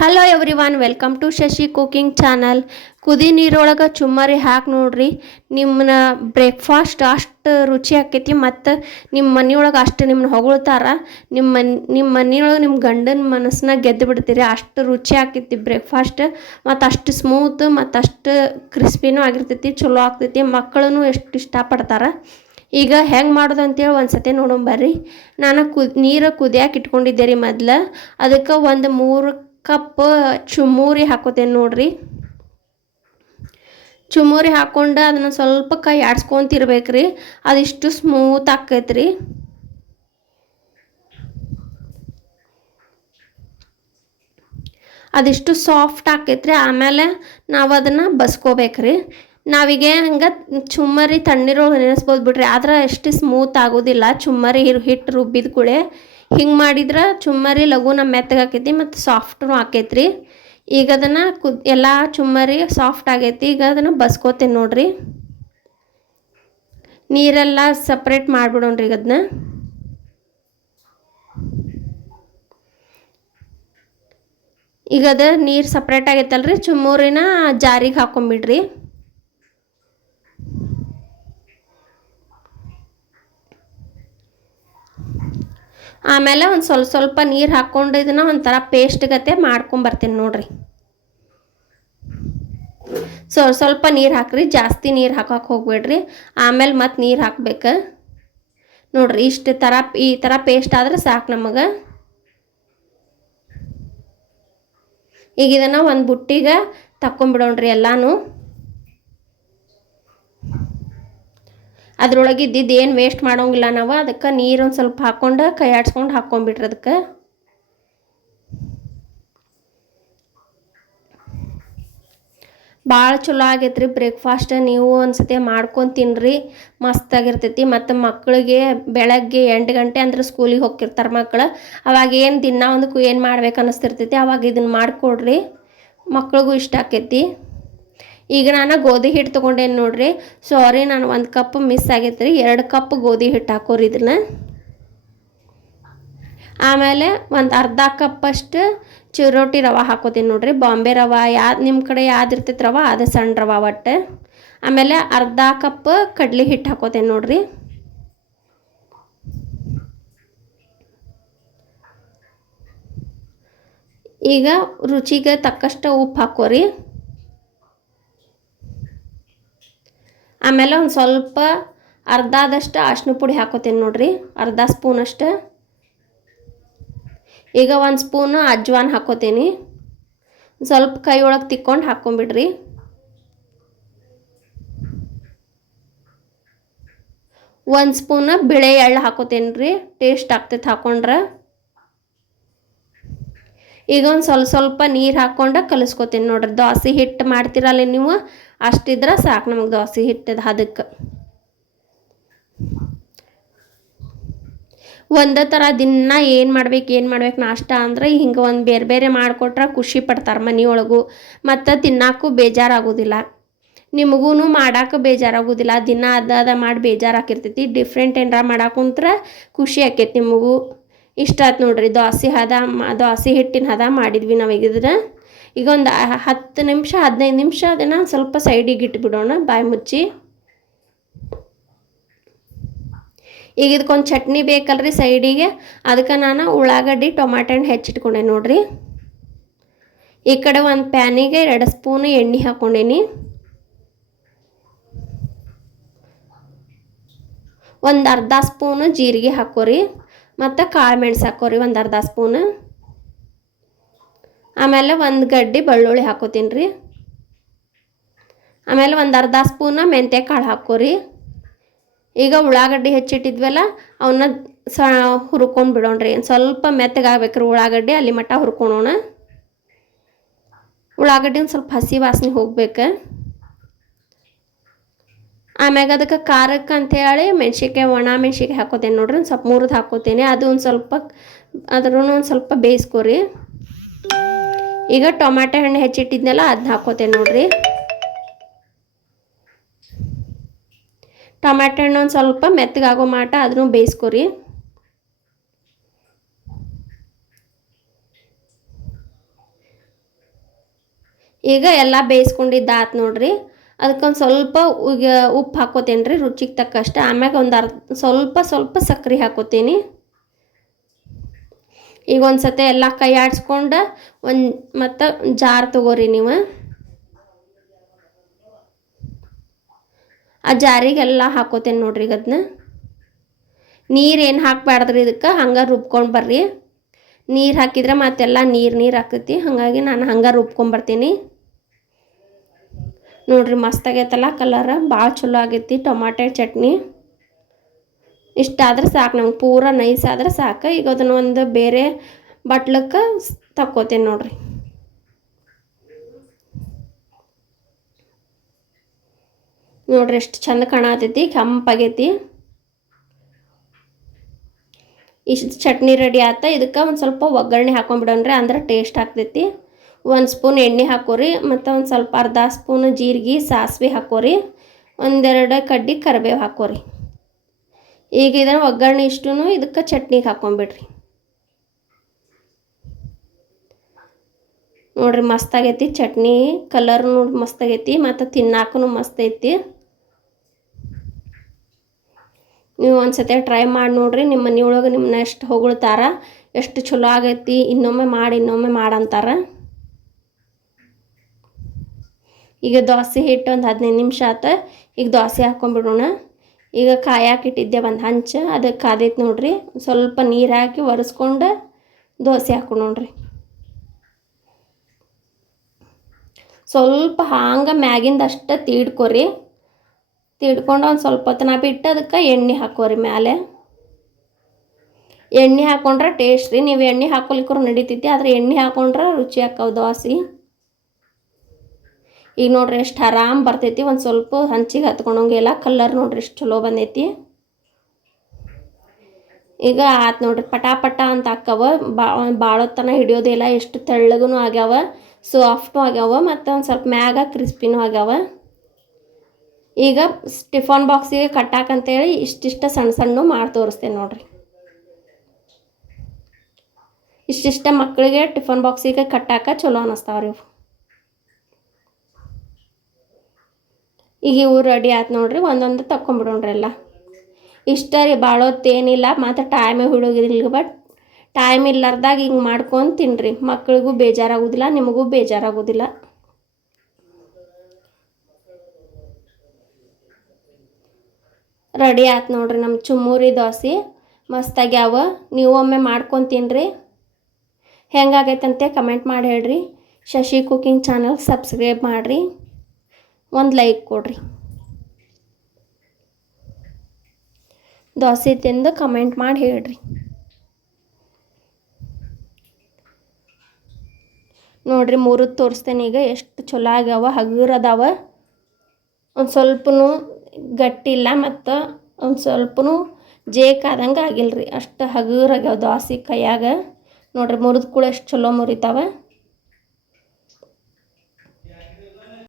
Hello everyone welcome to Shashi cooking channel ಕುದಿ ನೀರೊಳಗೆ ಚುಮ್ಮರಿ ಹಾಕಿ ನೋಡ್ರಿ. ನಿಮ್ಮನ್ನ ಬ್ರೇಕ್ಫಾಸ್ಟ್ ಅಷ್ಟು ರುಚಿ ಆಕೈತಿ ಮತ್ತು ನಿಮ್ಮ ಮನೆಯೊಳಗೆ ಅಷ್ಟು ನಿಮ್ಮನ್ನ ಹೊಗಳ್ತಾರ. ನಿಮ್ಮ ಮನ್ ನಿಮ್ಮ ಮನೆಯೊಳಗೆ ನಿಮ್ಮ ಗಂಡನ ಮನಸ್ಸನ್ನ ಗೆದ್ದು ಬಿಡ್ತೀರಿ. ಅಷ್ಟು ರುಚಿ ಆಕೈತಿ ಬ್ರೇಕ್ಫಾಸ್ಟ್ ಮತ್ತು ಅಷ್ಟು ಸ್ಮೂತ್ ಮತ್ತು ಅಷ್ಟು ಕ್ರಿಸ್ಪಿನೂ ಆಗಿರ್ತೈತಿ, ಚಲೋ ಆಗ್ತೈತಿ. ಮಕ್ಕಳೂ ಎಷ್ಟು ಇಷ್ಟಪಡ್ತಾರೆ. ಈಗ ಹೆಂಗೆ ಮಾಡೋದು ಅಂತೇಳಿ ಒಂದು ಸತಿ ನೋಡೋಣ ಬರ್ರಿ. ನಾನು ಕು ನೀರು ಕುದಿಯಾಕೆ ಇಟ್ಕೊಂಡಿದ್ದೆ ರೀ ಮೊದ್ಲು. ಅದಕ್ಕೆ ಒಂದು ಮೂರು ಕಪ್ ಚುಮೂರಿ ಹಾಕೋತೇನೆ ನೋಡ್ರಿ. ಚುಮೂರಿ ಹಾಕ್ಕೊಂಡು ಅದನ್ನು ಸ್ವಲ್ಪ ಕೈ ಆಡ್ಸ್ಕೊತಿರ್ಬೇಕು ರೀ ಅದಿಷ್ಟು ಸ್ಮೂತ್ ಆಕೈತ್ರಿ ಅದಿಷ್ಟು ಸಾಫ್ಟ್ ಆಕೈತ್ರಿ ಆಮೇಲೆ ನಾವು ಅದನ್ನು ಬಸ್ಕೋಬೇಕ್ರಿ. ನಾವೀಗ ಹಂಗೆ ಚುಮ್ಮರಿ ತಣ್ಣೀರೊಳಗೆ ನೆನೆಸ್ಬೋದು ಬಿಡ್ರಿ. ಆದ್ರೆ ಎಷ್ಟು ಸ್ಮೂತ್ ಆಗೋದಿಲ್ಲ. ಚುಮ್ಮರಿ ಹಿಟ್ಟು ರುಬ್ಬಿದ ಕೂಳೆ ಹಿಂಗೆ ಮಾಡಿದ್ರೆ ಚುಮ್ಮರಿ ಲಘುನ ಮೆತ್ತಗಾಕೈತಿ ಮತ್ತು ಸಾಫ್ಟೂ ಆಕೈತ್ರಿ. ಈಗ ಅದನ್ನು ಕುದ್, ಎಲ್ಲ ಚುಮ್ಮರಿ ಸಾಫ್ಟ್ ಆಗೈತಿ. ಈಗ ಅದನ್ನು ಬಸ್ಕೋತೀನಿ ನೋಡ್ರಿ. ನೀರೆಲ್ಲ ಸಪ್ರೇಟ್ ಮಾಡಿಬಿಡೋಣ್ರಿ ಈಗ ಅದನ್ನ ಈಗ ಅದು ನೀರು ಸಪ್ರೇಟ್ ಆಗೈತಲ್ರಿ. ಚುಮ್ಮೂರಿನ ಜಾರಿಗೆ ಹಾಕೊಂಬಿಡ್ರಿ. ಆಮೇಲೆ ಒಂದು ಸ್ವಲ್ಪ ಸ್ವಲ್ಪ ನೀರು ಹಾಕ್ಕೊಂಡು ಇದನ್ನು ಒಂಥರ ಪೇಸ್ಟ್ ಗತೆ ಮಾಡ್ಕೊಂಬರ್ತೀನಿ ನೋಡ್ರಿ. ಸೊ ಸ್ವಲ್ಪ ನೀರು ಹಾಕ್ರಿ, ಜಾಸ್ತಿ ನೀರು ಹಾಕೋಕೆ ಹೋಗ್ಬೇಡ್ರಿ. ಆಮೇಲೆ ಮತ್ತೆ ನೀರು ಹಾಕ್ಬೇಕು. ನೋಡ್ರಿ ಇಷ್ಟು ಥರ ಈ ಥರ ಪೇಸ್ಟ್ ಆದ್ರೆ ಸಾಕು ನಮಗೆ. ಈಗ ಇದನ್ನು ಒಂದು ಬುಟ್ಟಿಗೆ ತಕ್ಕೊಂಬಿಡೋಣ್ರಿ ಎಲ್ಲಾನು. ಅದ್ರೊಳಗೆ ಇದ್ದಿದ್ದು ಏನು ವೇಸ್ಟ್ ಮಾಡೋಂಗಿಲ್ಲ ನಾವು, ಅದಕ್ಕೆ ನೀರು ಒಂದು ಸ್ವಲ್ಪ ಹಾಕ್ಕೊಂಡು ಕೈ ಆಡ್ಸ್ಕೊಂಡು ಹಾಕ್ಕೊಂಬಿಟ್ರಿ ಅದಕ್ಕೆ. ಭಾಳ ಚಲೋ ಆಗೈತ್ರಿ ಬ್ರೇಕ್ಫಾಸ್ಟ್ ನೀವು ಒಂದ್ಸತಿ ಮಾಡ್ಕೊಂಡು ತಿನ್ನಿರಿ ಮಸ್ತಾಗಿರ್ತೈತಿ ಮತ್ತು ಮಕ್ಕಳಿಗೆ ಬೆಳಗ್ಗೆ ಎಂಟು ಗಂಟೆ ಅಂದ್ರೆ ಸ್ಕೂಲಿಗೆ ಹೋಗ್ತಿರ್ತಾರೆ ಮಕ್ಕಳು ಅವಾಗ ಏನು ದಿನ ಒಂದಕ್ಕೂ ಏನು ಮಾಡ್ಬೇಕು ಅನ್ನಿಸ್ತಿರ್ತೈತಿ ಅವಾಗ ಇದನ್ನು ಮಾಡಿಕೊಡ್ರಿ. ಮಕ್ಳಿಗೂ ಇಷ್ಟ ಆಕೈತಿ. ಈಗ ನಾನು ಗೋಧಿ ಹಿಟ್ಟು ತೊಗೊಂಡೇನು ನೋಡ್ರಿ? ಸಾರಿ ನಾನು ಒಂದು ಕಪ್ ಮಿಸ್ ಆಗೈತೆ ರೀ ಎರಡು ಕಪ್ ಗೋಧಿ ಹಿಟ್ಟು ಹಾಕೋರಿ ಇದನ್ನ ಆಮೇಲೆ ಒಂದು ಅರ್ಧ ಕಪ್ಪಷ್ಟು ಚಿರೋಟಿ ರವೆ ಹಾಕೋತೀನಿ ನೋಡ್ರಿ. ಬಾಂಬೆ ರವೆ ಯಾವ್ದು ನಿಮ್ಮ ಕಡೆ ಯಾವ್ದು ಇರ್ತೈತೆ ರವೆ? ಅದು ಸಣ್ಣ ರವೆ ಒಟ್ಟು. ಆಮೇಲೆ ಅರ್ಧ ಕಪ್ ಕಡ್ಲಿ ಹಿಟ್ಟು ಹಾಕೋತೇನೆ ನೋಡ್ರಿ. ಈಗ ರುಚಿಗೆ ತಕ್ಕಷ್ಟು ಉಪ್ಪು ಹಾಕೋರಿ ಆಮೇಲೆ ಒಂದು ಸ್ವಲ್ಪ ಅರ್ಧದಷ್ಟು ಅರ್ಶಿನ ಪುಡಿ ಹಾಕೋತೀನಿ ನೋಡ್ರಿ. ಅರ್ಧ ಸ್ಪೂನ್ ಸ್ಪೂನಷ್ಟು ಈಗ ಒಂದು ಸ್ಪೂನ್ ಅಜ್ವಾನ್ ಹಾಕೋತೀನಿ. ಸ್ವಲ್ಪ ಕೈ ಒಳಗೆ ತಿಕ್ಕೊಂಡು ಹಾಕ್ಕೊಂಬಿಡ್ರಿ ಒಂದು ಸ್ಪೂನ್ ಬಿಳೆ ಎಳ್ಳು ಹಾಕೋತೇನೆ ರೀ. ಟೇಸ್ಟ್ ಆಗ್ತೈತೆ ಹಾಕೊಂಡ್ರೆ. ಈಗ ಒಂದು ಸ್ವಲ್ಪ ಸ್ವಲ್ಪ ನೀರು ಹಾಕ್ಕೊಂಡು ಕಲಿಸ್ಕೊತೀನಿ ನೋಡ್ರಿ. ದೋಸೆ ಹಿಟ್ಟು ಮಾಡ್ತೀರಲ್ಲ ನೀವು? ಅಷ್ಟಿದ್ರೆ ಸಾಕು ನಮಗೆ ದೋಸೆ ಹಿಟ್ಟದ ಅದಕ್ಕೆ. ಒಂದೇ ಥರ ದಿನ ಏನು ಮಾಡ್ಬೇಕು ಏನು ಮಾಡ್ಬೇಕು ನಾಷ್ಟ ಅಂದ್ರೆ ಹಿಂಗೆ ಒಂದು ಬೇರೆ ಬೇರೆ ಮಾಡಿಕೊಟ್ರೆ ಖುಷಿ ಪಡ್ತಾರೆ ಮನೆಯೊಳಗು. ಮತ್ತು ತಿನ್ನೋಕ್ಕೂ ಬೇಜಾರಾಗೋದಿಲ್ಲ. ನಿಮಗೂ ಮಾಡಕ್ಕೆ ಬೇಜಾರಾಗೋದಿಲ್ಲ. ದಿನ ಅದ ಅದ ಮಾಡಿ ಬೇಜಾರಾಕಿರ್ತೈತಿ ಡಿಫ್ರೆಂಟ್ ಏನಾರ ಮಾಡಕ್ಕೆ ಕುಂತ್ರೆ ಖುಷಿ ಆಕೈತಿ ನಿಮಗೂ. ಇಷ್ಟ ಆಯ್ತು ನೋಡ್ರಿ ದೋಸೆ ಹದ ದೋಸೆ ಹಿಟ್ಟಿನ ಹದ ಮಾಡಿದ್ವಿ ನಾವು ಈಗಿದ್ರೆ. ಈಗ ಒಂದು ಹತ್ತು ನಿಮಿಷ, ಹದಿನೈದು ನಿಮಿಷ ಅದನ್ನು ಸ್ವಲ್ಪ ಸೈಡಿಗೆ ಇಟ್ಬಿಡೋಣ, ಬಾಯಿ ಮುಚ್ಚಿ. ಈಗ ಇದಕ್ಕೊಂದು ಚಟ್ನಿ ಬೇಕಲ್ರಿ ಸೈಡಿಗೆ, ಅದಕ್ಕೆ ನಾನು ಉಳ್ಳಾಗಡ್ಡಿ, ಟೊಮಾಟೆ ಹಣ್ಣು ಹೆಚ್ಚಿಟ್ಕೊಂಡೆ ನೋಡ್ರಿ. ಈ ಕಡೆ ಒಂದು ಪ್ಯಾನಿಗೆ ಎರಡು ಸ್ಪೂನು ಎಣ್ಣೆ ಹಾಕ್ಕೊಂಡೇನಿ ಒಂದು ಅರ್ಧ ಸ್ಪೂನು ಜೀರಿಗೆ ಹಾಕೋರಿ. ಮತ್ತು ಕಾಳು ಮೆಣಸು ಹಾಕೋರಿ, ಒಂದು ಅರ್ಧ ಸ್ಪೂನ್. ಆಮೇಲೆ ಒಂದು ಗಡ್ಡಿ ಬೆಳ್ಳುಳ್ಳಿ ಹಾಕೋತೀನಿ ರೀ ಆಮೇಲೆ ಒಂದು ಅರ್ಧ ಸ್ಪೂನ ಮೆಂತ್ಯ ಕಾಳು ಹಾಕೋರಿ. ಈಗ ಉಳ್ಳಾಗಡ್ಡಿ ಹೆಚ್ಚಿಟ್ಟಿದ್ವಲ್ಲ ಅವನ್ನ ಸ ಹುರ್ಕೊಂಡು ಬಿಡೋಣ್ರಿ. ಸ್ವಲ್ಪ ಮೆತ್ತಗಾಗ್ಬೇಕ್ರಿ ಉಳ್ಳಾಗಡ್ಡಿ, ಅಲ್ಲಿ ಮಟ್ಟ ಹುರ್ಕೊಳೋಣ. ಉಳ್ಳಾಗಡ್ಡಿ ಒಂದು ಸ್ವಲ್ಪ ಹಸಿ ವಾಸನೆ ಹೋಗ್ಬೇಕು. ಆಮ್ಯಾಗ ಅದಕ್ಕೆ ಖಾರಕ್ಕೆ ಅಂಥೇಳಿ ಮೆಣ್ಸಿಕಾಯಿ ಒಣ ಮೆಣ್ಸಿನ್ಕಾಯಿ ಹಾಕೋತೇನೆ ನೋಡ್ರಿ, ಒಂದು ಸ್ವಲ್ಪ ಮುರಿದು ಹಾಕೋತೇನೆ. ಅದು ಒಂದು ಸ್ವಲ್ಪ ಅದ್ರೂ ಒಂದು ಸ್ವಲ್ಪ ಬೇಯಿಸ್ಕೊರಿ. ಈಗ ಟೊಮ್ಯಾಟೊ ಹಣ್ಣು ಹೆಚ್ಚಿಟ್ಟಿದ್ನೆಲ್ಲ ಅದನ್ನ ಹಾಕೋತೇನೆ ನೋಡ್ರಿ. ಟೊಮ್ಯಾಟೊ ಹಣ್ಣು ಒಂದು ಸ್ವಲ್ಪ ಮೆತ್ತಗಾಗೋ ಮಾಟ ಅದನ್ನು ಬೇಯಿಸ್ಕೊರಿ. ಈಗ ಎಲ್ಲ ಬೇಯಿಸ್ಕೊಂಡಿದ್ದಾತ್ ನೋಡ್ರಿ. ಅದಕ್ಕೊಂದು ಸ್ವಲ್ಪ ಉಪ್ಪು ಹಾಕೋತೇನೆ ರೀ, ರುಚಿಗೆ ತಕ್ಕಷ್ಟು. ಆಮ್ಯಾಗ ಒಂದು ಅರ್ಧ, ಸ್ವಲ್ಪ ಸ್ವಲ್ಪ ಸಕ್ರೆ ಹಾಕೋತೀನಿ. ಈಗ ಒಂದು ಸತಿ ಎಲ್ಲ ಕೈ ಆಡಿಸ್ಕೊಂಡು ಒಂದು ಮತ್ತು ಜಾರ್ ತಗೋರಿ ನೀವು. ಆ ಜಾರಿಗೆಲ್ಲ ಹಾಕೋತೇನೆ ನೋಡ್ರಿ ಈಗ ಅದನ್ನ ನೀರು ಏನು ಹಾಕ್ಬಾರ್ದ್ರಿ ಇದಕ್ಕೆ, ಹಂಗೆ ರುಬ್ಕೊಂಡು ಬರ್ರಿ. ನೀರು ಹಾಕಿದ್ರೆ ಮತ್ತೆಲ್ಲ ನೀರು ನೀರು ಹಾಕತಿ ಹಾಗಾಗಿ ನಾನು ಹಂಗೆ ರುಬ್ಕೊಂಬರ್ತೀನಿ ನೋಡ್ರಿ ಮಸ್ತ್ ಆಗೈತಲ್ಲ ಕಲರ್ ಭಾಳ ಚಲೋ ಆಗೈತಿ ಟೊಮಾಟೆ ಚಟ್ನಿ. ಇಷ್ಟಾದ್ರೆ ಸಾಕು, ನಮ್ಗೆ ಪೂರ ನೈಸ್ ಆದ್ರೆ ಸಾಕು. ಈಗ ಅದನ್ನ ಒಂದು ಬೇರೆ ಬಟ್ಲಕ್ಕೆ ತಕ್ಕೋತೀನಿ ನೋಡ್ರಿ. ನೋಡ್ರಿ ಎಷ್ಟು ಚಂದ ಕಾಣತೈತಿ ಕೆಂಪಾಗೈತಿ ಇಷ್ಟು ಚಟ್ನಿ ರೆಡಿ ಆಯ್ತಾ ಇದಕ್ಕೆ ಒಂದು ಸ್ವಲ್ಪ ಒಗ್ಗರಣೆ ಹಾಕೊಂಡ್ಬಿಡೋಣ್ರಿ ಅಂದ್ರೆ ಟೇಸ್ಟ್ ಆಗ್ತೈತಿ. ಒಂದು ಸ್ಪೂನ್ ಎಣ್ಣೆ ಹಾಕೋರಿ, ಮತ್ತು ಒಂದು ಸ್ವಲ್ಪ ಅರ್ಧ ಸ್ಪೂನ್ ಜೀರಿಗೆ, ಸಾಸಿವೆ ಹಾಕೋರಿ, ಒಂದೆರಡು ಕಡ್ಡಿ ಕರಿಬೇವು ಹಾಕೋರಿ. ಈಗ ಇದನ್ನು ಒಗ್ಗರಣೆ ಇಷ್ಟು ಇದಕ್ಕೆ ಚಟ್ನಿಗೆ ಹಾಕೊಂಬಿಡ್ರಿ. ನೋಡ್ರಿ ಮಸ್ತ್ ಆಗೈತಿ ಚಟ್ನಿ ಕಲರ್ನು ಮಸ್ತ್ ಆಗೈತಿ, ಮತ್ತು ತಿನ್ನಾಕೂ ಮಸ್ತ್ ಐತಿ. ನೀವು ಒಂದ್ಸತಿ ಟ್ರೈ ಮಾಡಿ ನೋಡ್ರಿ, ನಿಮ್ಮ ಮನೆಯೊಳಗೆ ನಿಮ್ಮನ್ನ ಎಷ್ಟು ಹೊಗಳ್ತಾರ, ಎಷ್ಟು ಚಲೋ ಆಗೈತಿ, ಇನ್ನೊಮ್ಮೆ ಮಾಡಿ, ಇನ್ನೊಮ್ಮೆ ಮಾಡಂತಾರ ಈಗ ದೋಸೆ ಹಿಟ್ಟು ಒಂದು ಹದಿನೈದು ನಿಮಿಷ ಆತ. ಈಗ ದೋಸೆ ಹಾಕೊಂಡ್ಬಿಡೋಣ ಈಗ ಕಾಯಕ್ಕೆ ಇಟ್ಟಿದ್ದೆ ಒಂದು ಹಂಚ. ಅದಕ್ಕೆ ಕಾದೈತೆ ನೋಡ್ರಿ. ಸ್ವಲ್ಪ ನೀರು ಹಾಕಿ ಒರೆಸ್ಕೊಂಡು ದೋಸೆ ಹಾಕೊಂಡು ನೋಡ್ರಿ. ಸ್ವಲ್ಪ ಹಾಂಗ ಮ್ಯಾಗಿಂದ ಅಷ್ಟೇ ತೀಡ್ಕೊರಿ. ತೀಡ್ಕೊಂಡು ಒಂದು ಸ್ವಲ್ಪ ಹೊತ್ತನ ಬಿಟ್ಟು ಅದಕ್ಕೆ ಎಣ್ಣೆ ಹಾಕೋರಿ ಮ್ಯಾಲೆ. ಎಣ್ಣೆ ಹಾಕೊಂಡ್ರೆ ಟೇಸ್ಟ್ ರೀ. ನೀವು ಎಣ್ಣೆ ಹಾಕೊಲಿಕ್ಕರು ನಡೀತೈತಿ. ಆದರೆ ಎಣ್ಣೆ ಹಾಕೊಂಡ್ರೆ ರುಚಿ ಹಾಕವು ದೋಸೆ ಈಗ ನೋಡ್ರಿ ಎಷ್ಟು ಆರಾಮ್ ಬರ್ತೈತಿ. ಒಂದು ಸ್ವಲ್ಪ ಹಂಚಿಗೆ ಹತ್ಕೊಂಡಂಗೆಲ್ಲ ಕಲ್ಲರ್ ನೋಡ್ರಿ ಎಷ್ಟು ಚಲೋ ಬಂದೈತಿ. ಈಗ ಆತು ನೋಡ್ರಿ ಪಟ ಪಟ ಅಂತ ಹಾಕವ ಬಾ ಭಾಳೊತ್ತನ ಹಿಡಿಯೋದಿಲ್ಲ ಎಷ್ಟು ತೆಳ್ಳಗೂ ಆಗ್ಯಾವ ಸಾಫ್ಟು ಆಗ್ಯಾವ, ಮತ್ತು ಒಂದು ಸ್ವಲ್ಪ ಮ್ಯಾಗ ಕ್ರಿಸ್ಪಿನೂ ಆಗ್ಯಾವ. ಈಗ ಟಿಫನ್ ಬಾಕ್ಸಿಗೆ ಕಟ್ಟಾಕಂತೇಳಿ ಇಷ್ಟಿಷ್ಟ ಸಣ್ಣ ಸಣ್ಣ ಮಾಡಿ ತೋರಿಸ್ತೇನೆ ನೋಡ್ರಿ. ಇಷ್ಟಿಷ್ಟ ಮಕ್ಕಳಿಗೆ ಟಿಫನ್ ಬಾಕ್ಸಿಗೆ ಕಟ್ಟಾಕ ಚಲೋ ಅನ್ನಿಸ್ತಾವ್ರಿ ಇವು. ಈಗ ಇವು ರೆಡಿ ಆಯ್ತು ನೋಡ್ರಿ, ಒಂದೊಂದು ತಗೊಂಬಿಡೋಣ್ರಿ ಎಲ್ಲ ಇಷ್ಟ ರೀ ಭಾಳೊತ್ತೇನಿಲ್ಲ ಮತ್ತು ಟೈಮೇ ಹುಡುಗಿಲ್ಲ ಬಟ್ ಟೈಮ್ ಇಲ್ಲಾರ್ದಾಗ ಹಿಂಗೆ ಮಾಡ್ಕೊಂಡು ತಿನ್ನಿರಿ ಮಕ್ಳಿಗೂ ಬೇಜಾರಾಗೋದಿಲ್ಲ, ನಿಮಗೂ ಬೇಜಾರಾಗೋದಿಲ್ಲ. ರೆಡಿ ಆಯ್ತು ನೋಡ್ರಿ ನಮ್ಮ ಚುಮ್ಮೂರಿ ದೋಸೆ. ಮಸ್ತಾಗ್ಯಾವ ನೀವು ಒಮ್ಮೆ ಮಾಡ್ಕೊಂಡು ತಿನ್ನಿರಿ ಹೆಂಗಾಗೈತಂತೆ ಕಮೆಂಟ್ ಮಾಡಿ ಹೇಳ್ರಿ. ಶಶಿ ಕುಕಿಂಗ್ ಚಾನಲ್ ಸಬ್ಸ್ಕ್ರೈಬ್ ಮಾಡಿರಿ. ಒಂದು ಲೈಕ್ ಕೊಡ್ರಿ. ದೋಸೆ ತಿಂದು ಕಮೆಂಟ್ ಮಾಡಿ ಹೇಳ್ರಿ. ನೋಡ್ರಿ ಮೂರು ತೋರಿಸ್ತೇನೆ ಈಗ, ಎಷ್ಟು ಚಲೋ ಆಗ್ಯಾವ, ಹಗುರ ಅದಾವ. ಒಂದು ಸ್ವಲ್ಪನೂ ಗಟ್ಟಿಲ್ಲ ಮತ್ತು ಒಂದು ಸ್ವಲ್ಪನೂ ಜೇಕಾದಂಗೆ ಆಗಿಲ್ಲ ರೀ ಅಷ್ಟು ಹಗುರ ಆಗ್ಯಾವ ದೋಸೆ ಕೈಯಾಗ. ನೋಡ್ರಿ ಮುರಿದ ಕೂಡ ಎಷ್ಟು ಚಲೋ ಮುರಿತಾವ.